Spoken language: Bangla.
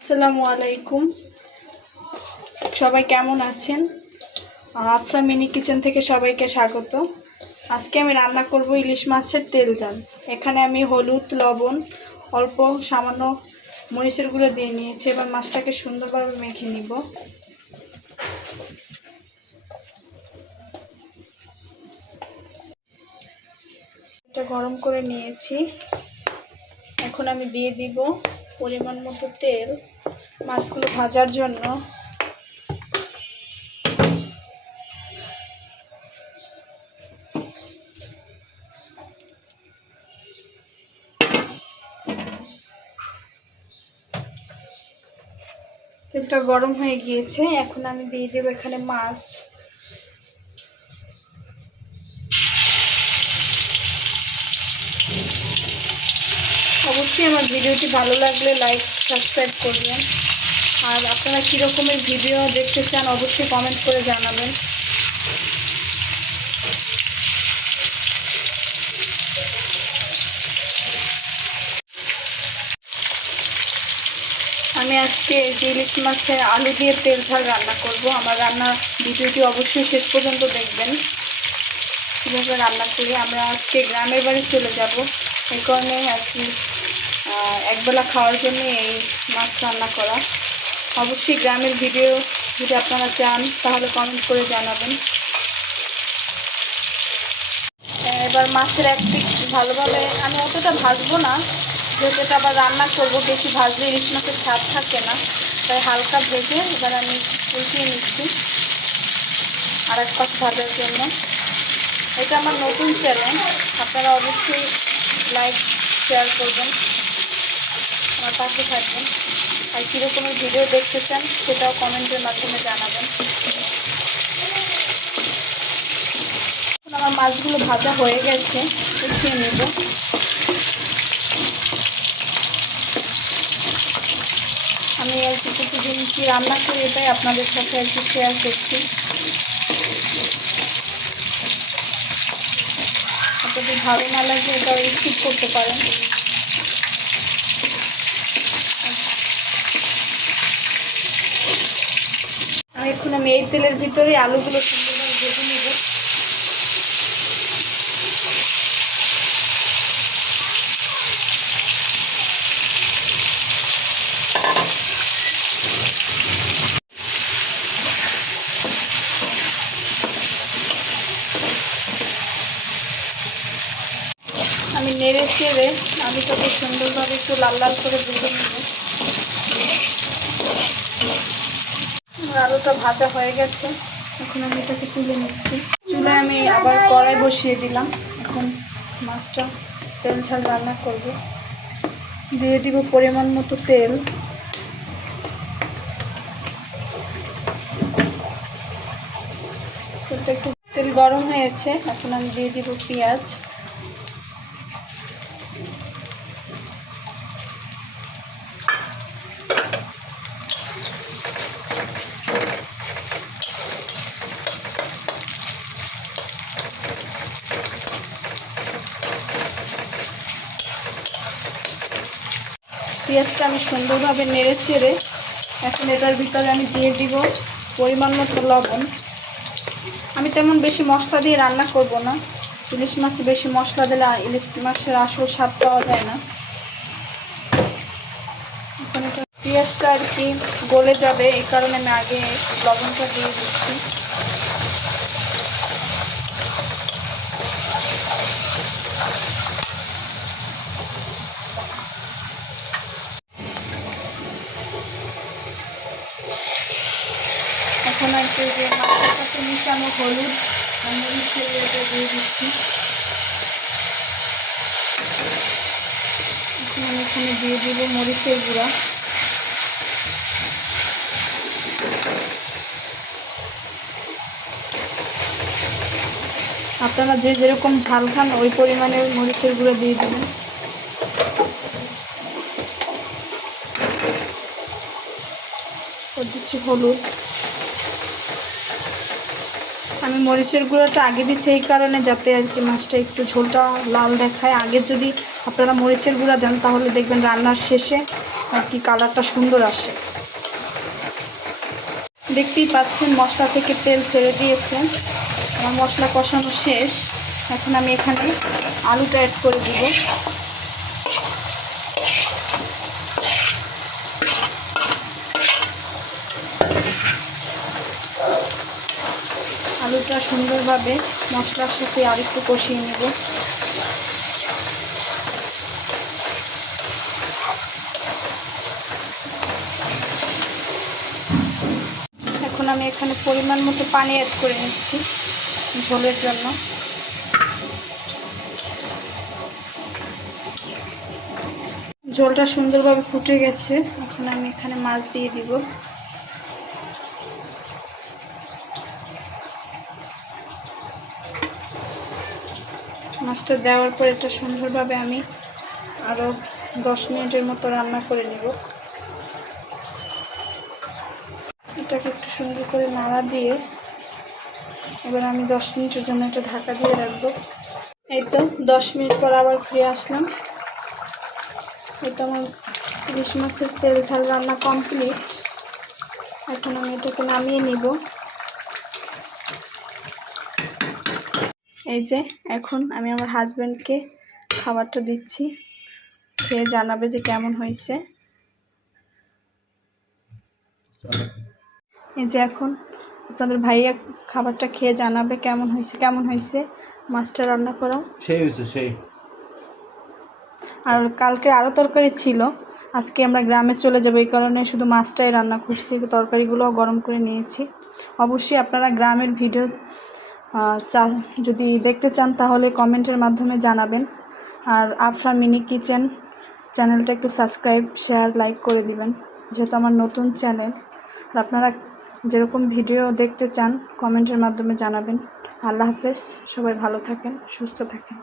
আসসালামু আলাইকুম। সবাই কেমন আছেন? আফরা মিনি কিচেন থেকে সবাইকে স্বাগত। আজকে আমি রান্না করব ইলিশ মাছের তেল জাল এখানে আমি হলুদ, লবণ, অল্প সামান্য মরিচের গুঁড়ো দিয়ে নিয়েছি। এবার মাছটাকে সুন্দরভাবে মেখে নিব। এটা গরম করে নিয়েছি। এখন আমি দিয়ে দিব পরিমাণ মতো তেল মাছগুলো ভাজার জন্য। তেলটা গরম হয়ে গিয়েছে, এখন আমি দিয়ে দেবো এখানে মাছ। অবশ্যই আমার ভিডিওটি ভালো লাগলে লাইক সাবস্ক্রাইব করবেন। আর আপনারা কী রকমের ভিডিও দেখতে চান, অবশ্যই কমেন্ট করে জানাবেন। আমি আজকে যে ইলিশ মাছের আলু দিয়ে তেল ঝাল রান্না করব। আমার রান্না ভিডিওটি অবশ্যই শেষ পর্যন্ত দেখবেন। কীভাবে রান্না করি, আমরা আজকে গ্রামের বাড়ি চলে যাব। এই কারণে আর কি একবেলা খাওয়ার জন্য এই মাছ রান্না করা। অবশ্যই গ্রামের ভিডিও যদি আপনারা চান, তাহলে কমেন্ট করে জানাবেন। এবার মাছের এক পিস ভালোভাবে আমি অতটা ভাজবো না, যেহেতু এটা আবার রান্না করব, বেশি ভাজলে ইলিশ মাছের স্বাদ থাকে না। তাই হালকা ভেজে এবার আমি উল্টিয়ে নিচ্ছি আর এক পাশ ভাজার জন্য। এটা আমার নতুন চ্যানেল আপনারা অবশ্যই লাইক শেয়ার করবেন। আমার পাশে থাকবেন। আর কীরকমের ভিডিও দেখতে চান, সেটাও কমেন্টের মাধ্যমে জানাবেন। আমার মাছগুলো ভাজা হয়ে গেছে, উঠিয়ে নেব। আমি আর কি কিছুদিন কি রান্না করি, এটাই আপনাদের সাথে আর কি শেয়ার করছি। আপনাদের ভালো না লাগে এটা স্কিপ করতে পারেন আর এখন আমি এই তেলের ভিতরে আলুগুলো সুন্দরভাবে ভেজে নেব। আমি নেড়ে চেড়ে সুন্দরভাবে একটু লাল লাল করে ভেজে নেব। আলুটা ভাজা হয়ে গেছে। এখন আমি এটাকে তুলে নিচ্ছি। চুলায় আমি আবার কড়াই বসিয়ে দিলাম। এখন মাছটা তেল ঝাল রান্না করব। দিয়ে দিব পরিমাণ মতো তেল। একটু তেল গরম হয়েছে। এখন আমি দিয়ে দিব পেঁয়াজ। পেঁয়াজটা আমি সুন্দরভাবে নেড়ে চেড়ে এখন এটার ভিতরে আমি দিয়ে দিব পরিমাণ মতো লবণ। আমি তেমন বেশি মশলা দিয়ে রান্না করব না। ইলিশ মাছে বেশি মশলা দিলে ইলিশ মাছের আসল স্বাদ পাওয়া যায় না। পেঁয়াজটা আর কি গলে যাবে, এই কারণে আমি আগে লবণটা দিয়ে দিচ্ছি। এখন আর যে মাছের সাথে মিশানো হলুদ মরিচের এটা দিয়ে দিচ্ছি। এখন আমি এখানে দিয়ে দিব মরিচের গুঁড়া। আপনারা যে যেরকম ঝাল খান, ওই পরিমাণে মরিচের গুঁড়ো দিয়ে দেবেন। দিচ্ছি হলুদ। আমি মরিচের গুঁড়োটা আগে দিচ্ছি এই কারণে যাতে আর কি মাছটা একটু ঝোলটা লাল দেখায়। আগে যদি আপনারা মরিচের গুঁড়া দেন, তাহলে দেখবেন রান্নার শেষে আর কি কালারটা সুন্দর আসে। দেখতেই পাচ্ছেন মশলা থেকে তেল ছেড়ে দিয়েছে। আমার মশলা কষানো শেষ। এখন আমি এখানে আলুটা অ্যাড করে দিব। আলুটা সুন্দরভাবে মশলার সাথে আরেকটু কষিয়ে নেব। এখন আমি এখানে পরিমাণ মতো পানি অ্যাড করে নিচ্ছি ঝোলের জন্য। ঝোলটা সুন্দরভাবে ফুটে গেছে। এখন আমি এখানে মাছ দিয়ে দিব। মাছটা দেওয়ার পর এটা সুন্দরভাবে আমি আরও দশ মিনিটের মতো রান্না করে নিব। এটাকে একটু সুন্দর করে নাড়া দিয়ে এবার আমি দশ মিনিটের জন্য এটা ঢাকা দিয়ে রাখব। এই তো দশ মিনিট পর আবার ফিরে আসলাম। এটা আমার ইলিশ মাছের তেল ঝাল রান্না কমপ্লিট। এখন আমি এটাকে নামিয়ে নিব। এই যে এখন আমি আমার হাজব্যান্ডকে খাবারটা দিচ্ছি। খেয়ে জানাবে যে কেমন হয়েছে। এই যে এখন আপনাদের ভাইয়া খাবারটা খেয়ে জানাবে কেমন হয়েছে কেমন হয়েছে। মাছটা রান্না করা। সেই হয়েছে সেই। আর কালকে আরও তরকারি ছিল। আজকে আমরা গ্রামে চলে যাব এই কারণে শুধু মাছটাই রান্না করছি। তরকারিগুলোও গরম করে নিয়েছি। অবশ্যই আপনারা গ্রামের ভিডিও যদি দেখতে চান তাহলে কমেন্টের মাধ্যমে জানাবেন। আর আফরা মিনি কিচেন চ্যানেলটা একটু সাবস্ক্রাইব, শেয়ার, লাইক করে দিবেন, যেহেতু আমার নতুন চ্যানেল। আর আপনারা যেরকম ভিডিও দেখতে চান, কমেন্টের মাধ্যমে জানাবেন। আল্লাহ হাফেজ, সবাই ভালো থাকেন, সুস্থ থাকেন।